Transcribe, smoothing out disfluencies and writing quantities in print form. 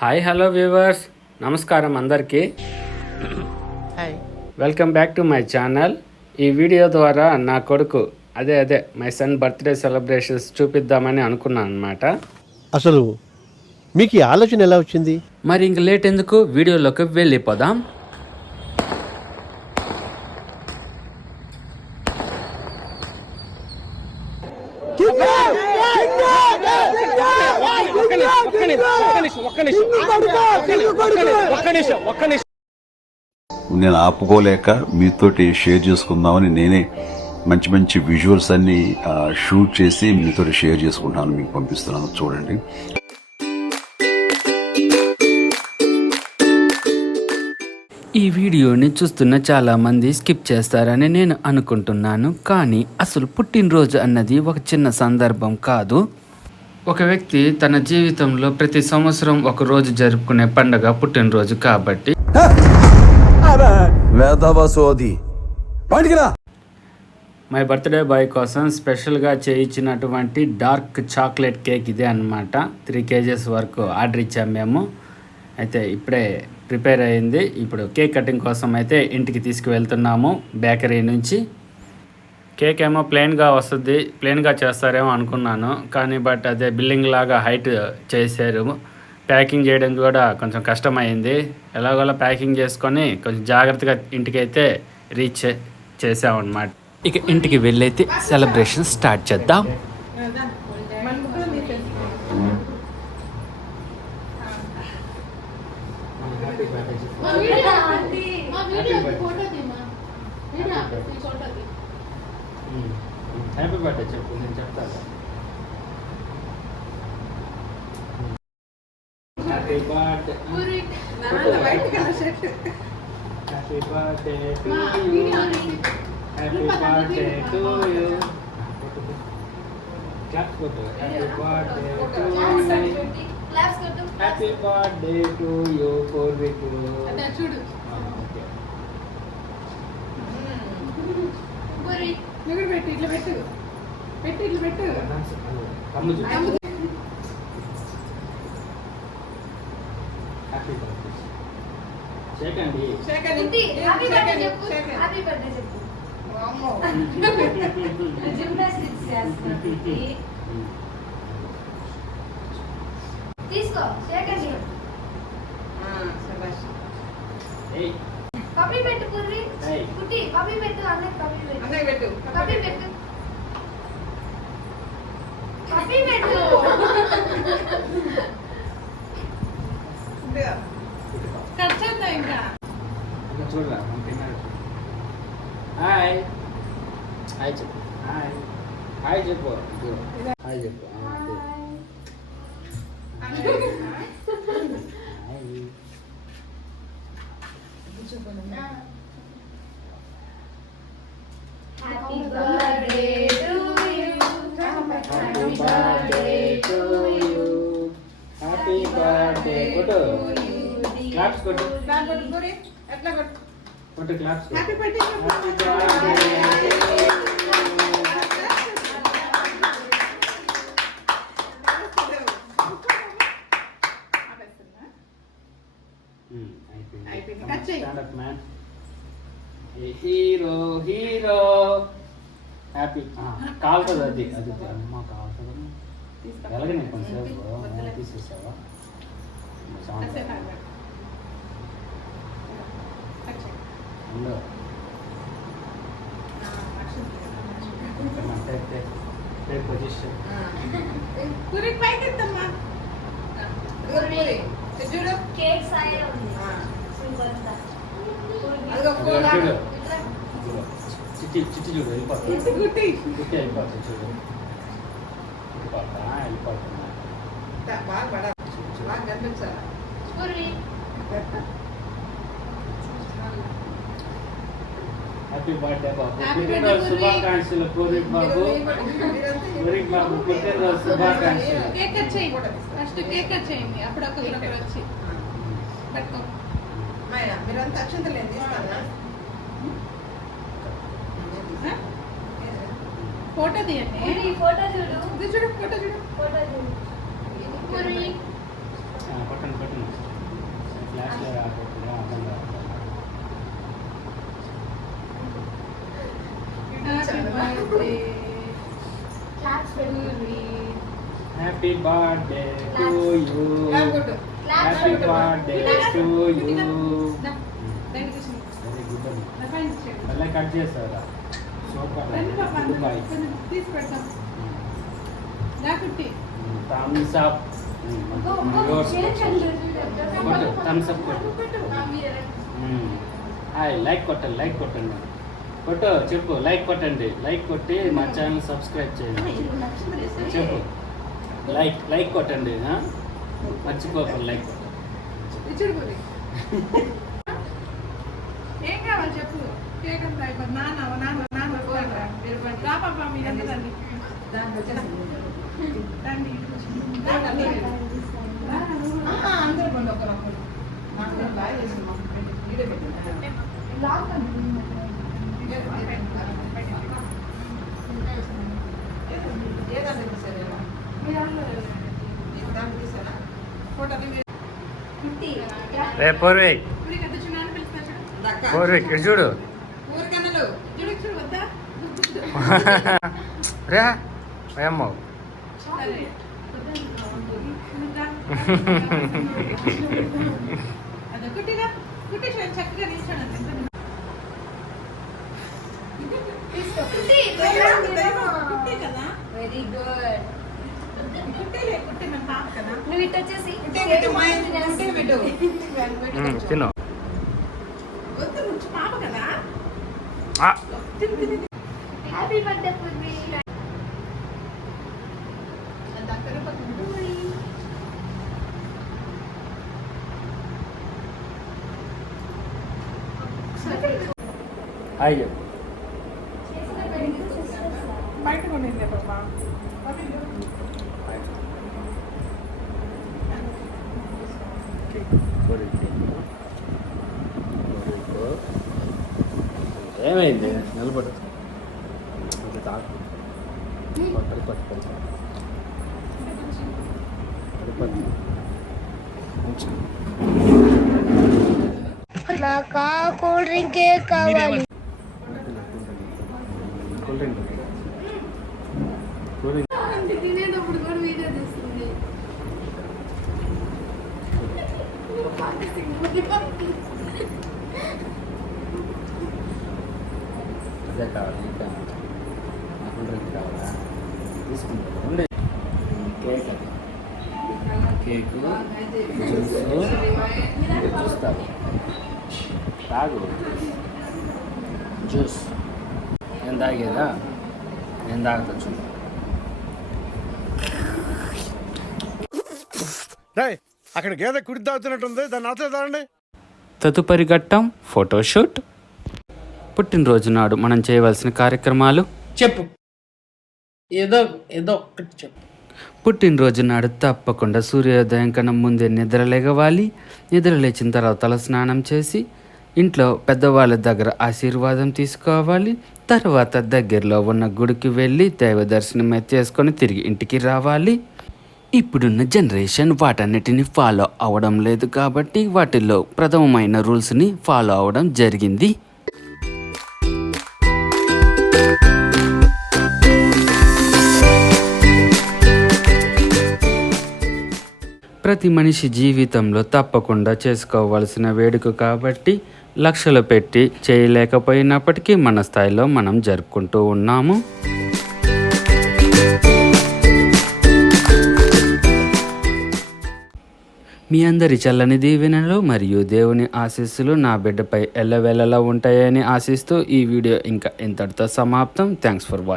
Hi hello viewers, నమస్కారం అందరికీ. Hi, welcome back to my channel. ఈ వీడియో ద్వారా నా కొడుకు అదే మై సన్ బర్త్డే సెలబ్రేషన్స్ చూపిద్దామని అనుకున్నాను అనమాట. అసలు మీకు ఈ ఆలోచన ఎలా వచ్చింది? మరి ఇంక లేట్ ఎందుకు, వీడియోలోకి వెళ్ళిపోదాం. నేను ఆపుకోలేక మీతోటి షేర్ చేసుకుందామని నేనే మంచి మంచి విజువల్స్ అన్ని షూట్ చేసి మీతోటి షేర్ చేసుకుంటాను, మీకు పంపిస్తున్నాను. చూడండి. ఈ వీడియోని చూస్తున్న చాలామంది స్కిప్ చేస్తారని నేను అనుకుంటున్నాను. కానీ అసలు పుట్టినరోజు అన్నది ఒక చిన్న సందర్భం కాదు. ఒక వ్యక్తి తన జీవితంలో ప్రతి సంవత్సరం ఒక రోజు జరుపుకునే పండుగ పుట్టినరోజు. కాబట్టి మై బర్త్డే బాయ్ కోసం స్పెషల్గా చేయించినటువంటి డార్క్ చాక్లెట్ కేక్ ఇదే అన్నమాట. 3 kgs వరకు ఆర్డర్ ఇచ్చాము మేము. అయితే ఇప్పుడే ప్రిపేర్ అయింది. ఇప్పుడు కేక్ కటింగ్ కోసం అయితే ఇంటికి తీసుకువెళ్తున్నాము బేకరీ నుంచి. కేక్ ఏమో ప్లెయిన్గా వస్తుంది, ప్లెయిన్గా చేస్తారేమో అనుకున్నాను. కానీ బట్ అదే బిల్డింగ్ లాగా హైట్ చేశారు. ప్యాకింగ్ చేయడం కూడా కొంచెం కష్టమైంది. ఎలాగోలా ప్యాకింగ్ చేసుకొని కొంచెం జాగ్రత్తగా ఇంటికైతే రీచ్ చేసామన్నమాట. ఇక ఇంటికి వెళ్ళైతే సెలబ్రేషన్ స్టార్ట్ చేద్దాం. హ్యాపీ బర్త్డే చెప్పు, నేను చెప్తాను. Happy birthday, happy birthday to you, happy birthday to you. Claps కొట్టు. Happy birthday to you, happy birthday to you పూర్వికు. చూడు. పెట్టు, ఇట్లా పెట్టు, పెట్టు, ఇట్లా పెట్టు. హ్యాపీ బర్త్డే చేకండి. తీసుకో, చేకండి. కపి పెట్టు పూర్వి, కుట్టి కపి పెట్టు, అన్నకి కపి పెట్టు, అన్నకి పెట్టు, కపి పెట్టు, కపి పెట్టు. కట్ చేద్దాం ఇంకా. చూడరా, హాయ్ హాయ్ చెప్పు, హాయ్ హాయ్ చెప్పు, హాయ్ చెప్పు. Happy birthday to you. Happy birthday to you. Happy birthday కొట్టు, క్లాప్స్ కొట్టు, ఎట్లా కొట్టు, కొట్టు క్లాప్స్ కొట్టు. Happy birthday. Happy birthday. Hero hero happy కాలుతుంది. అది అది అమ్మ కాలుతుంది. ఎలాగే నేను కొంచెం తీసేసావా? పొజిషన్ చూడు, కేక్ సాయే ఉంది. చిట్టి చిట్టి చూడు, వెళ్ళిపోతుంది. గుట్టి గుట్టి వెళ్ళిపోతుంది. చూడు వెళ్ళిపోతున్నా. బాగా కనిపించాలా? హ్యాపీ బర్త్డే బాబు, పుట్టినరోజు శుభాకాంక్షలు. పూర్విక్ బాబు, పూర్విక్ బాబు పుట్టినరోజు శుభాకాంక్షలు. కేక్ కట్ చేయి, ఫస్ట్ కేక్ కట్ చేయండి. అప్పుడు ఒకరు వచ్చి పట్టుకో. మీరంతా అక్షంతలు ఏం తీస్తారా? ఫోటో తీయండి. ఫోటో చూడు, ఇది చూడు, ఫోటో చూడు, ఫోటో చూడు. పట్టండి పట్టండి. క్లాప్స్ పెట్టు. Happy birthday to you, happy birthday to you. Very good అలా కట్ చేస్తారా? సూపర్. బాయ్. తీసి పెడతాం. కుట్టి thumbs up. Go go share చేయండి. కొట్టు, థమ్స్ అప్ కొట్టు. హాయ్, లైక్ కొట్టండి, లైక్ కొట్టండి. కొట్టు, చెప్పు, లైక్ కొట్టండి. లైక్ కొట్టి మా ఛానల్ సబ్స్క్రైబ్ చేయండి. చెప్పు, లైక్ కొట్టండి. మర్చిపోకండి లైక్ కొట్టండి. ఇచ్చుడుగురి ఏం కావాలి చెప్పు. కేక్ అంతా అయిపోయింది. నాన్న వస్తాడా? రా పాప మీరంతా రండి. రండి. అందరూ పండు ఒకరొకరు. బాగా చేస్తున్నాం. లాక్ కుట్టి. రే పూర్విక్, పూర్విక్ ఇటు చూడు. రే ఏమో చక్కగా నిల్చోండి. కుట్టి కుట్టే కదా. Very good. కుట్టే మన పాప కదా. నువ్వు ఇటు వచ్చేసి తిను. వద్దు నువ్వు పాప కదా. Happy birthday Purvi. హాయ్ చెప్పు. బయట కొనిందే పాప. ఏమైంది? నిలబడు. నాకు కూల్ డ్రింకే కావాలి. కూల్ డ్రింక్ కూల్ డ్రింక్ తినేటప్పుడు కూడా వీడియో తీస్తుంది. అదే కావాలి. ఇంకా కూల్ డ్రింక్ కావాలా? తీసుకుంటా. ఉండే కేక్, కేక్ జ్యూస్ తాగు. తాగు జ్యూస్. నేను తాగేదా? నేను తాగుతా చూడు. అక్కడ గేదె కుడి తాగుతున్నట్టుంది, దాన్ని అవతల తాగండి. తదుపరి ఘట్టం ఫోటోషూట్. పుట్టినరోజు నాడు మనం చేయవలసిన కార్యక్రమాలు చెప్పు. ఏదో ఒక్కటి చెప్పు. పుట్టినరోజు నాడు తప్పకుండా సూర్యోదయం కన్నా ముందే నిద్ర లేగవాలి. నిద్ర లేచిన తర్వాత తల స్నానం చేసి ఇంట్లో పెద్దవాళ్ళ దగ్గర ఆశీర్వాదం తీసుకోవాలి. తర్వాత దగ్గరలో ఉన్న గుడికి వెళ్ళి దైవ దర్శనం చేసుకొని తిరిగి ఇంటికి రావాలి. ఇప్పుడున్న జనరేషన్ వాటన్నిటిని ఫాలో అవ్వడం లేదు కాబట్టి వాటిల్లో ప్రథమమైన రూల్స్ని ఫాలో అవ్వడం జరిగింది. ప్రతి మనిషి జీవితంలో తప్పకుండా చేసుకోవాల్సిన వేడుక కాబట్టి లక్షలు పెట్టి చేయలేకపోయినప్పటికీ మన స్థాయిలో మనం జరుపుకుంటూ ఉన్నాము. మీ అందరి చల్లని దీవెనలు మరియు దేవుని ఆశీస్సులు నా బిడ్డపై ఎల్లవేళలా ఉంటాయని ఆశిస్తూ ఈ వీడియో ఇంకా ఇంతటితో సమాప్తం. Thanks for watching.